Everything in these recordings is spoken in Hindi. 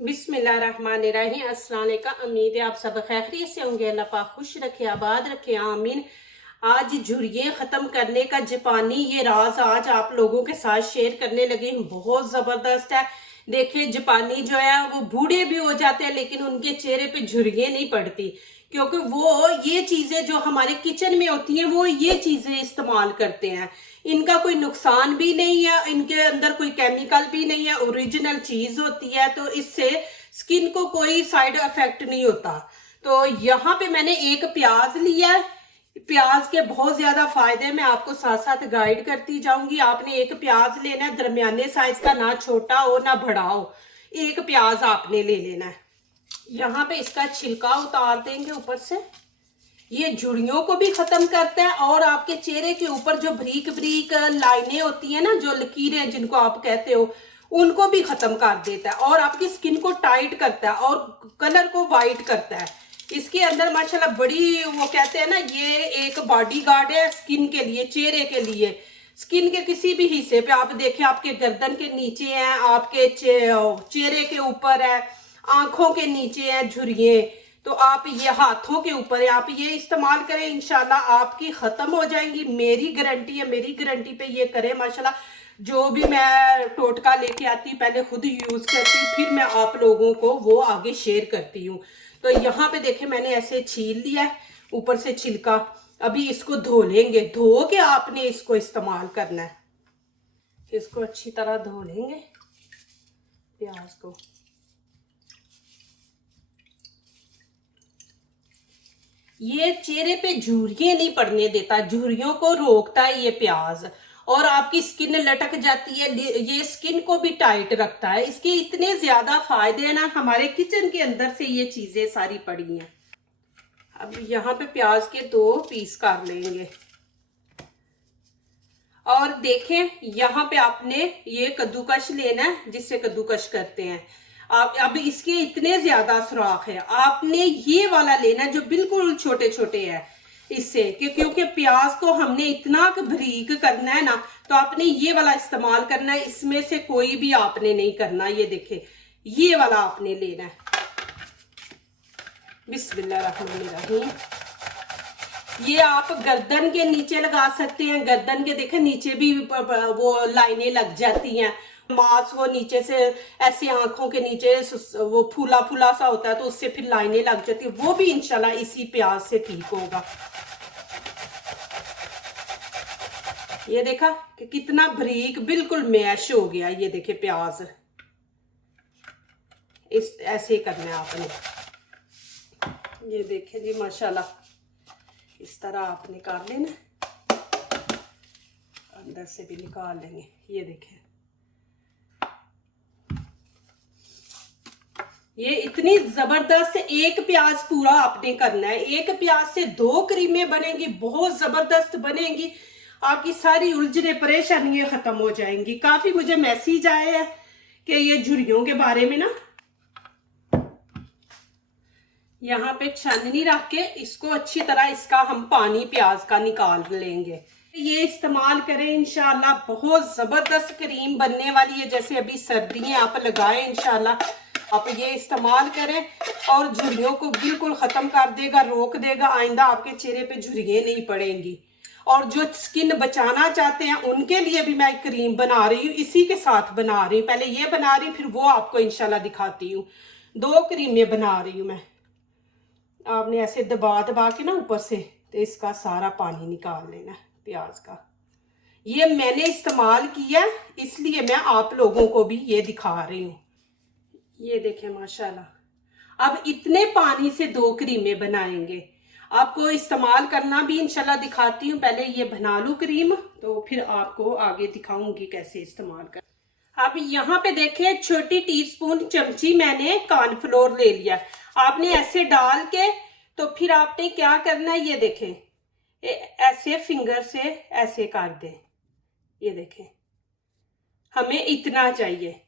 बिस्मिल्लाहिर्रहमानिर्रहीम। अस्सलाम वालेकुम। उम्मीद है आप सब खैरियत से होंगे। अल्लाह पाक खुश रखे, आबाद रखे, आमीन। आज झुर्रियाँ ख़त्म करने का जापानी ये राज आज आप लोगों के साथ शेयर करने लगी हूँ। बहुत ज़बरदस्त है। देखिए, जापानी जो है वो बूढ़े भी हो जाते हैं लेकिन उनके चेहरे पे झुर्रियाँ नहीं पड़ती, क्योंकि वो ये चीज़ें जो हमारे किचन में होती हैं वो ये चीज़ें इस्तेमाल करते हैं। इनका कोई नुकसान भी नहीं है, इनके अंदर कोई केमिकल भी नहीं है, ओरिजिनल चीज़ होती है, तो इससे स्किन को कोई साइड इफेक्ट नहीं होता। तो यहाँ पे मैंने एक प्याज लिया है। प्याज के बहुत ज्यादा फायदे मैं आपको साथ साथ गाइड करती जाऊंगी। आपने एक प्याज लेना है, दरमियाने साइज का, ना छोटा हो ना बड़ा हो। एक प्याज आपने ले लेना है। यहाँ पे इसका छिलका उतार देंगे ऊपर से। ये झुर्रियों को भी खत्म करता है और आपके चेहरे के ऊपर जो बरीक बरीक लाइनें होती हैं ना, जो लकीरें जिनको आप कहते हो, उनको भी खत्म कर देता है और आपकी स्किन को टाइट करता है और कलर को वाइट करता है। इसके अंदर माशाल्लाह बड़ी, वो कहते हैं ना, ये एक बॉडी गार्ड है स्किन के लिए, चेहरे के लिए। स्किन के किसी भी हिस्से पे आप देखें, आपके गर्दन के नीचे है, आपके चेहरे के ऊपर है, आंखों के नीचे है झुर्रियाँ, तो आप ये हाथों के ऊपर है, आप ये इस्तेमाल करें, इंशाल्लाह आपकी खत्म हो जाएंगी। मेरी गारंटी है, मेरी गारंटी पे ये करें। माशाल्लाह जो भी मैं टोटका लेके आती हूँ पहले खुद यूज करती हूँ, फिर मैं आप लोगों को वो आगे शेयर करती हूँ। तो यहाँ पे देखे मैंने ऐसे छील लिया है ऊपर से छिलका। अभी इसको धो लेंगे, धो के आपने इसको इस्तेमाल करना है। इसको अच्छी तरह धो लेंगे प्याज को। ये चेहरे पे झुर्रियाँ नहीं पड़ने देता, झुर्रियों को रोकता है ये प्याज, और आपकी स्किन लटक जाती है, ये स्किन को भी टाइट रखता है। इसके इतने ज्यादा फायदे हैं ना, हमारे किचन के अंदर से ये चीजें सारी पड़ी हैं। अब यहाँ पे प्याज के 2 पीस कर लेंगे। और देखें, यहाँ पे आपने ये कद्दूकश लेना है, जिससे कद्दूकश करते हैं आप। अब इसके इतने ज्यादा सुराख है, आपने ये वाला लेना है जो बिल्कुल छोटे छोटे है इससे, क्योंकि प्याज को हमने इतना बारीक करना है ना, तो आपने ये वाला इस्तेमाल करना है। इसमें से कोई भी आपने नहीं करना। ये देखें, ये वाला आपने लेना है। बिस्मिल्लाहिर्रहमानिर्रहीम। ये आप गर्दन के नीचे लगा सकते हैं। गर्दन के देखें नीचे भी वो लाइनें लग जाती हैं, मांस वो नीचे से ऐसे आंखों के नीचे वो फूला फूला सा होता है, तो उससे फिर लाइनें लग जाती है, वो भी इंशाल्लाह इसी प्याज से ठीक होगा। ये देखा कि कितना बारीक बिल्कुल मैश हो गया। ये देखे प्याज इस ऐसे करना है आपने। ये देखे जी माशाल्लाह, इस तरह आप निकाल लेना, अंदर से भी निकाल लेंगे। ये देखें, ये इतनी जबरदस्त, एक प्याज पूरा आपने करना है। एक प्याज से 2 क्रीमें बनेंगी, बहुत जबरदस्त बनेंगी। आपकी सारी उलझने परेशानियां खत्म हो जाएंगी। काफी मुझे मैसेज आए हैं कि ये झुर्रियों के बारे में ना। यहाँ पे छाननी रख के इसको अच्छी तरह, इसका हम पानी प्याज का निकाल लेंगे। ये इस्तेमाल करें, इंशाल्लाह बहुत जबरदस्त क्रीम बनने वाली है। जैसे अभी सर्दियां आप लगाएं, इंशाल्लाह आप ये इस्तेमाल करें और झुर्रियों को बिल्कुल खत्म कर देगा, रोक देगा। आइंदा आपके चेहरे पे झुर्रियां नहीं पड़ेंगी। और जो स्किन बचाना चाहते हैं उनके लिए भी मैं क्रीम बना रही हूँ, इसी के साथ बना रही हूँ। पहले ये बना रही हूँ, फिर वो आपको इंशाल्लाह दिखाती हूँ। 2 क्रीमें बना रही हूँ मैं। आपने ऐसे दबा दबा के ना ऊपर से, तो इसका सारा पानी निकाल लेना प्याज का। ये मैंने इस्तेमाल किया इसलिए मैं आप लोगों को भी ये दिखा रही हूँ। ये देखें माशाल्लाह। अब इतने पानी से 2 क्रीमें बनाएंगे। आपको इस्तेमाल करना भी इंशाल्लाह दिखाती हूँ। पहले ये बना लूँ क्रीम, तो फिर आपको आगे दिखाऊंगी कैसे इस्तेमाल कर। अब यहाँ पे देखें, छोटी टीस्पून चमची मैंने कॉर्नफ्लोर ले लिया। आपने ऐसे डाल के, तो फिर आपने क्या करना है, ये देखें, ऐसे फिंगर से ऐसे कर दें। ये देखें, हमें इतना चाहिए।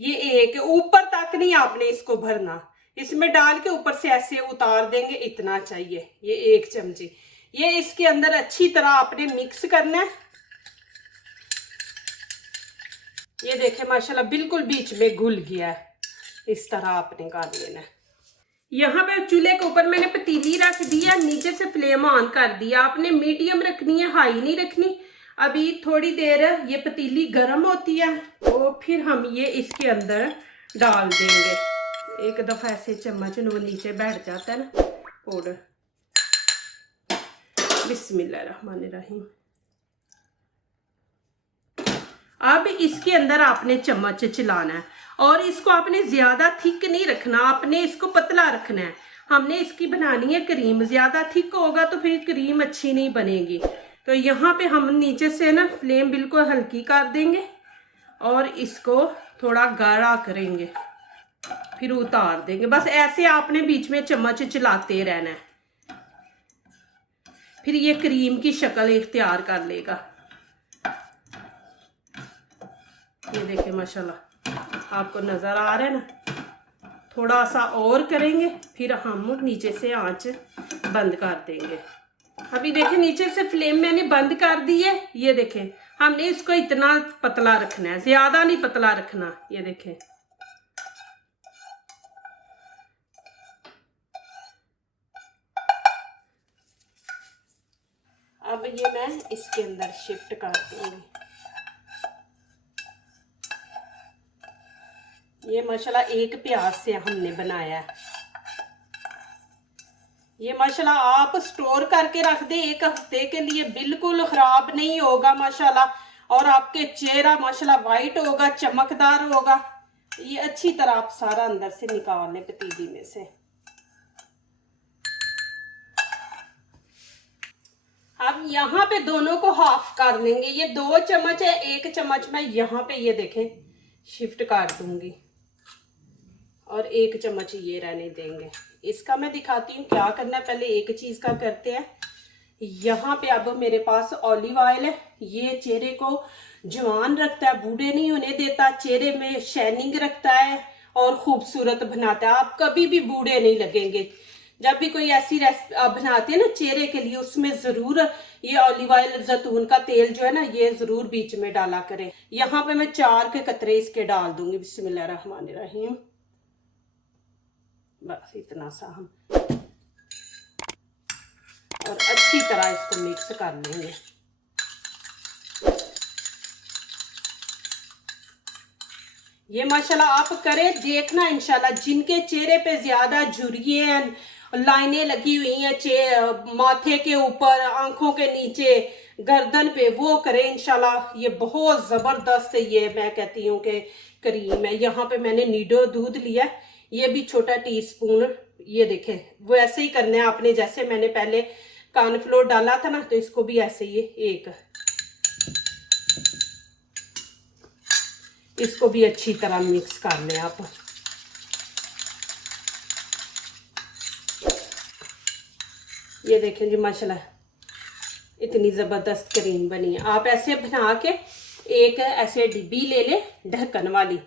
ये एक ऊपर तक नहीं आपने इसको भरना, इसमें डाल के ऊपर से ऐसे उतार देंगे, इतना चाहिए। ये 1 चमची, ये इसके अंदर अच्छी तरह आपने मिक्स करना है। ये देखें माशाल्लाह बिल्कुल बीच में घुल गया है। इस तरह आपने कर लेना है। यहाँ पे चूल्हे के ऊपर मैंने पतीली रख दिया, नीचे से फ्लेम ऑन कर दिया। आपने मीडियम रखनी है, हाई नहीं रखनी। अभी थोड़ी देर ये पतीली गर्म होती है तो फिर हम ये इसके अंदर डाल देंगे। एक दफ़ा ऐसे चम्मच वो नीचे बैठ जाता है ना पाउडर। बिस्मिल्लाहिर्रहमानिर्रहीम। अब इसके अंदर आपने चम्मच चलाना है और इसको आपने ज़्यादा थिक नहीं रखना, आपने इसको पतला रखना है। हमने इसकी बनानी है क्रीम, ज़्यादा थिक होगा तो फिर क्रीम अच्छी नहीं बनेगी। तो यहाँ पे हम नीचे से ना फ्लेम बिल्कुल हल्की कर देंगे और इसको थोड़ा गाढ़ा करेंगे, फिर उतार देंगे। बस ऐसे आपने बीच में चम्मच चलाते रहना है, फिर ये क्रीम की शक्ल इख्तियार कर लेगा। ये देखिए माशाल्लाह आपको नज़र आ रहा है ना। थोड़ा सा और करेंगे, फिर हम नीचे से आंच बंद कर देंगे। अभी देखें नीचे से फ्लेम मैंने बंद कर दी है। ये देखें हमने इसको इतना पतला रखना है, ज़्यादा नहीं पतला रखना। ये देखें अब ये मैं इसके अंदर शिफ्ट कर दूंगी। ये माशाल्लाह एक प्याज से हमने बनाया है। ये माशाल्लाह आप स्टोर करके रख दे एक हफ्ते के लिए, बिल्कुल ख़राब नहीं होगा माशाल्लाह। और आपके चेहरा माशाल्लाह वाइट होगा, चमकदार होगा। ये अच्छी तरह आप सारा अंदर से निकाल लें पतीली में से। अब यहाँ पे दोनों को हाफ कर लेंगे। ये 2 चम्मच है, 1 चम्मच मैं यहाँ पे ये देखें शिफ्ट कर दूंगी और 1 चम्मच ये रहने देंगे। इसका मैं दिखाती हूँ क्या करना है। पहले एक चीज़ का करते हैं। यहाँ पे अब मेरे पास ऑलिव ऑयल है। ये चेहरे को जवान रखता है, बूढ़े नहीं होने देता, चेहरे में शाइनिंग रखता है और खूबसूरत बनाता है। आप कभी भी बूढ़े नहीं लगेंगे। जब भी कोई ऐसी रेसिपी आप बनाते हैं ना चेहरे के लिए, उसमें ज़रूर ये ऑलिव ऑयल जैतून का तेल जो है ना, ये ज़रूर बीच में डाला करें। यहाँ पे मैं 4 के कतरे इसके डाल दूंगी। बिस्मिल्लाहिर्रहमानिर्रहीम। बस इतना सा हम और अच्छी तरह इसको मिक्स कर लेंगे। ये माशाल्लाह आप करें, देखना इंशाल्लाह जिनके चेहरे पे ज्यादा झुर्रियां लाइनें लगी हुई हैं माथे के ऊपर, आंखों के नीचे, गर्दन पे, वो करें इंशाल्लाह। ये बहुत जबरदस्त ये मैं कहती हूँ कि क्रीम है। यहाँ पे मैंने नीडो दूध लिया, ये भी छोटा टीस्पून। ये देखें वो ऐसे ही करना है आपने, जैसे मैंने पहले कॉर्नफ्लोर डाला था ना, तो इसको भी ऐसे ही इसको भी अच्छी तरह मिक्स कर लें आप। ये देखें जी माशाल्लाह इतनी ज़बरदस्त क्रीम बनी है। आप ऐसे बना के एक ऐसे डिब्बी ले लें ढक्कन वाली,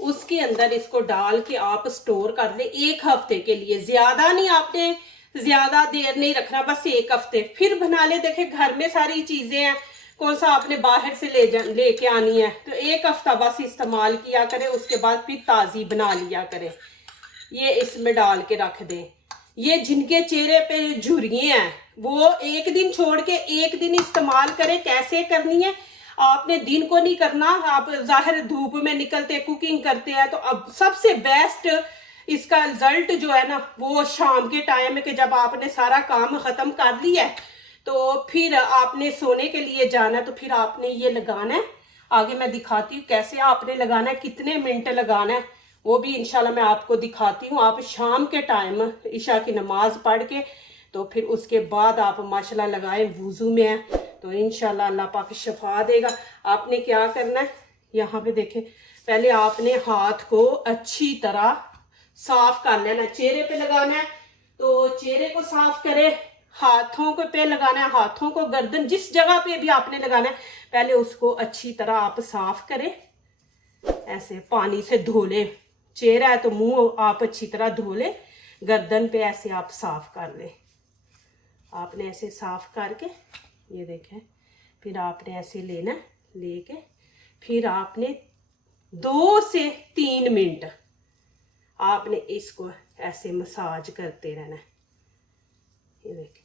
उसके अंदर इसको डाल के आप स्टोर कर ले 1 हफ्ते के लिए। ज़्यादा नहीं, आपने ज़्यादा देर नहीं रखना, बस 1 हफ्ते। फिर बना ले। देखें घर में सारी चीज़ें हैं, कौन सा आपने बाहर से लेके आनी है। तो 1 हफ्ता बस इस्तेमाल किया करें, उसके बाद फिर ताज़ी बना लिया करें। ये इसमें डाल के रख दें। ये जिनके चेहरे पे झुर्रियां हैं वो 1 दिन छोड़ के 1 दिन इस्तेमाल करें। कैसे करनी है, आपने दिन को नहीं करना। आप जाहिर धूप में निकलते कुकिंग करते हैं, तो अब सबसे बेस्ट इसका रिजल्ट जो है ना वो शाम के टाइम में, कि जब आपने सारा काम ख़त्म कर लिया है तो फिर आपने सोने के लिए जाना है, तो फिर आपने ये लगाना है। आगे मैं दिखाती हूँ कैसे आपने लगाना है, कितने मिनट लगाना है, वो भी इंशाल्लाह मैं आपको दिखाती हूँ। आप शाम के टाइम ईशा की नमाज पढ़ के तो फिर उसके बाद आप माशाल्लाह लगाएं, वुज़ू में है तो इंशाल्लाह अल्लाह पाक शफा देगा। आपने क्या करना है, यहाँ पे देखें, पहले आपने हाथ को अच्छी तरह साफ कर लेना। चेहरे पे लगाना है तो चेहरे को साफ करें, हाथों को पे लगाना है, हाथों को, गर्दन, जिस जगह पे भी आपने लगाना है पहले उसको अच्छी तरह आप साफ करें। ऐसे पानी से धो ले। चेहरा है तो मुंह आप अच्छी तरह धो ले, गर्दन पे ऐसे आप साफ कर ले। आपने ऐसे साफ करके ये देखें, फिर आपने ऐसे लेना, लेके फिर आपने 2 से 3 मिनट आपने इसको ऐसे मसाज करते रहना है। ये देखिए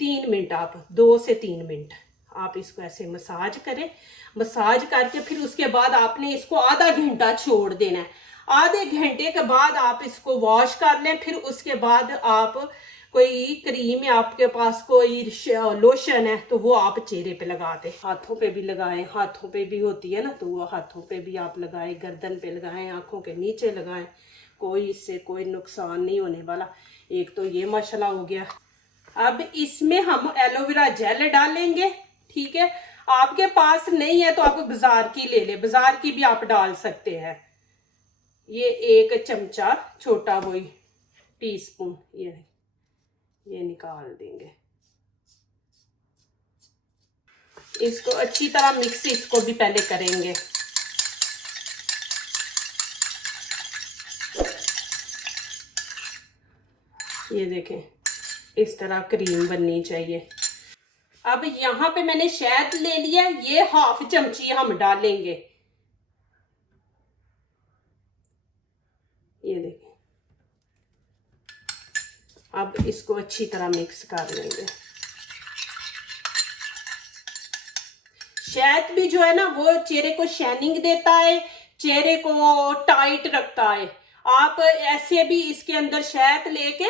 3 मिनट, आप 2 से 3 मिनट आप इसको ऐसे मसाज करें। मसाज करके फिर उसके बाद आपने इसको आधा घंटा छोड़ देना है। आधे घंटे के बाद आप इसको वॉश कर लें। फिर उसके बाद आप कोई क्रीम या आपके पास कोई लोशन है तो वो आप चेहरे पे लगा दें, हाथों पे भी लगाएं, हाथों पे भी होती है ना तो वो हाथों पे भी आप लगाएं, गर्दन पे लगाएं, आंखों के नीचे लगाएं, कोई इससे कोई नुकसान नहीं होने वाला। एक तो ये माशाल्लाह हो गया। अब इसमें हम एलोवेरा जेल डालेंगे, ठीक है। आपके पास नहीं है तो आप बाजार की ले ले, बाजार की भी आप डाल सकते हैं। ये 1 चमचा छोटा वही टीस्पून ये निकाल देंगे। इसको अच्छी तरह मिक्स इसको भी पहले करेंगे। ये देखें इस तरह क्रीम बननी चाहिए। अब यहाँ पे मैंने शहद ले लिया, ये 1/2 चमची हम डालेंगे। ये देखें, अब इसको अच्छी तरह मिक्स कर लेंगे। शहद भी जो है ना वो चेहरे को शाइनिंग देता है, चेहरे को टाइट रखता है। आप ऐसे भी इसके अंदर शहद लेके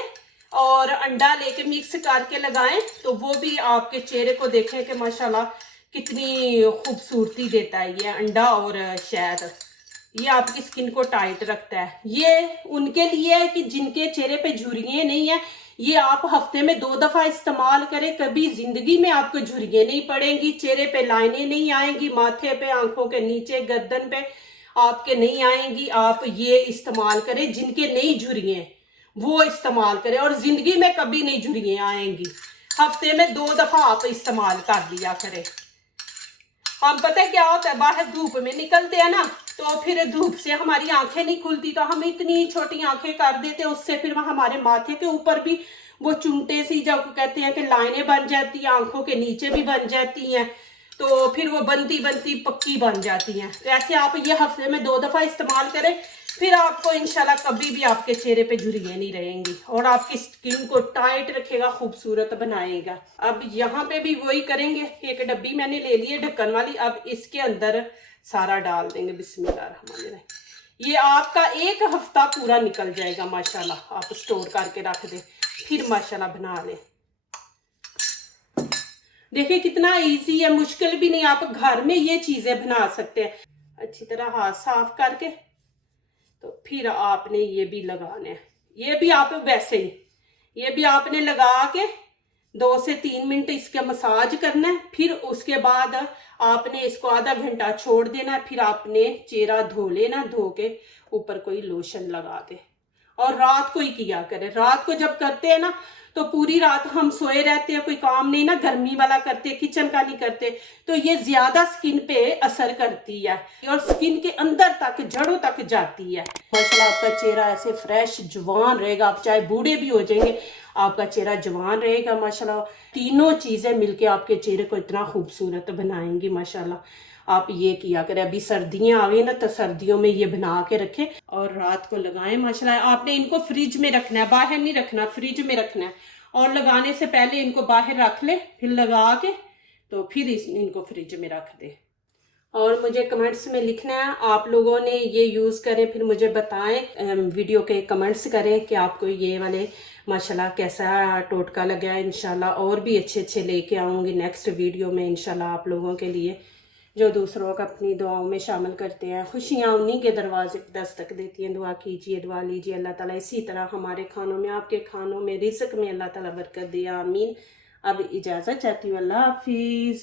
और अंडा लेके मिक्स करके लगाएं तो वो भी आपके चेहरे को देखें कि माशाल्लाह कितनी खूबसूरती देता है ये अंडा और शहद। ये आपकी स्किन को टाइट रखता है। ये उनके लिए है कि जिनके चेहरे पे झुर्रियां नहीं है, ये आप हफ्ते में 2 दफा इस्तेमाल करें, कभी जिंदगी में आपको झुर्रियां नहीं पड़ेंगी, चेहरे पे लाइनें नहीं आएंगी, माथे पे, आंखों के नीचे, गर्दन पे आपके नहीं आएंगी। आप ये इस्तेमाल करें, जिनके नहीं झुर्रियां वो इस्तेमाल करें और जिंदगी में कभी नहीं झुर्रियां आएंगी। हफ्ते में 2 दफा आप इस्तेमाल कर लिया करें। हम पता है क्या होता है, बाहर धूप में निकलते हैं ना तो फिर धूप से हमारी आंखें नहीं खुलती तो हम इतनी छोटी आंखें कर देते हैं, उससे फिर हमारे माथे के ऊपर भी वो चुंटे सी जब कहते हैं कि लाइनें बन जाती हैं, आंखों के नीचे भी बन जाती हैं, तो फिर वो बनती बनती पक्की बन जाती हैं। तो ऐसे आप ये हफ्ते में 2 दफा इस्तेमाल करें, फिर आपको इंशाल्लाह कभी भी आपके चेहरे पे झुर्रियां नहीं रहेंगी और आपकी स्किन को टाइट रखेगा, खूबसूरत बनाएगा। अब यहाँ पे भी वही करेंगे। एक डब्बी मैंने ले ली है ढक्कन वाली, अब इसके अंदर सारा डाल देंगे। बिस्मिल्लाह। ये आपका 1 हफ्ता पूरा निकल जाएगा माशाल्लाह। आप स्टोर करके रख दे, फिर माशाल्लाह बना लें। देखिए कितना इजी है, मुश्किल भी नहीं, आप घर में ये चीजें बना सकते हैं। अच्छी तरह हाथ साफ करके तो फिर आपने ये भी लगाना है। ये भी आप वैसे ही ये भी आपने लगा के 2 से 3 मिनट इसका मसाज करना है। फिर उसके बाद आपने इसको आधा घंटा छोड़ देना है। फिर आपने चेहरा धो लेना, धो के ऊपर कोई लोशन लगा दे और रात को ही किया करें। रात को जब करते हैं ना तो पूरी रात हम सोए रहते हैं, कोई काम नहीं ना गर्मी वाला करते, किचन का नहीं करते, तो ये ज्यादा स्किन पे असर करती है और स्किन के अंदर तक, जड़ों तक जाती है। माशाल्लाह आपका चेहरा ऐसे फ्रेश जवान रहेगा। आप चाहे बूढ़े भी हो जाएंगे, आपका चेहरा जवान रहेगा माशाल्लाह। तीनों चीजें मिलके आपके चेहरे को इतना खूबसूरत बनाएंगी माशाल्लाह। आप ये किया करें। अभी सर्दियां आ गई ना तो सर्दियों में ये बना के रखें और रात को लगाएं माशाल्लाह। आपने इनको फ्रिज में रखना है, बाहर नहीं रखना, फ्रिज में रखना है। और लगाने से पहले इनको बाहर रख ले, फिर लगा के तो फिर इनको फ्रिज में रख दे। और मुझे कमेंट्स में लिखना है आप लोगों ने ये यूज़ करें, फिर मुझे बताएं, वीडियो के कमेंट्स करें कि आपको ये वाले माशाल्लाह कैसा टोटका लगा है। इंशाल्लाह और भी अच्छे लेके आऊँगी नेक्स्ट वीडियो में इंशाल्लाह आप लोगों के लिए, जो दूसरों को अपनी दुआओं में शामिल करते हैं। खुशियाँ उन्हीं के दरवाजे पर दस्तक देती हैं। दुआ कीजिए, दुआ लीजिए, अल्लाह ताला इसी तरह हमारे खानों में, आपके खानों में, रिज़्क़ में अल्लाह ताला बरकत दे, आमीन। अब इजाज़त चाहती हूँ, अल्लाह हाफिज़।